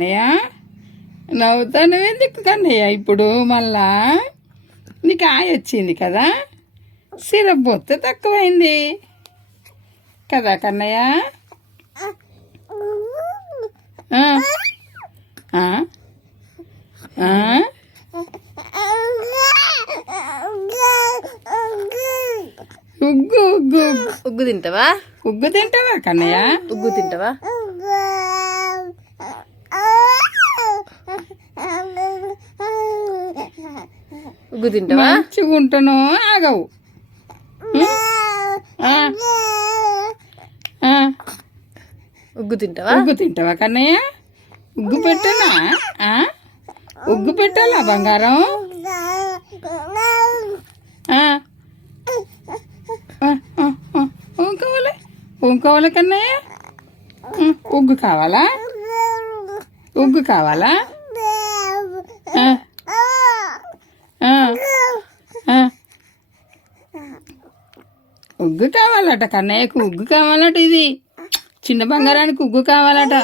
కన్నయ్య నవ్వుతాను ఎందుకు కన్నయ్య? ఇప్పుడు మళ్ళా నీకు వచ్చింది కదా, సిరప్ బొత్త తక్కువైంది కదా కన్నయ్య? ఉగ్గు ఉగ్గు ఉగ్గు తింటావా? ఉగ్గు తింటావా కన్నయ్య? ఉగ్గు తింటావా? ఉగ్గు తింటావా? మంచిగా ఉంటాను, ఆగవు. ఉగ్గు తింటావా? ఉగ్గు తింటావా కన్నయ్య? ఉగ్గు పెట్టనా? ఉగ్గు పెట్టాలా బంగారం? కావాలి కావాలి కన్నయ్య? ఉగ్గు కావాలా? ఉగ్గు కావాలా? ఉగ్గు కావాలట కన్నయ్యకు, ఉగ్గు కావాలట. ఇది చిన్న బంగారానికి ఉగ్గు కావాలట.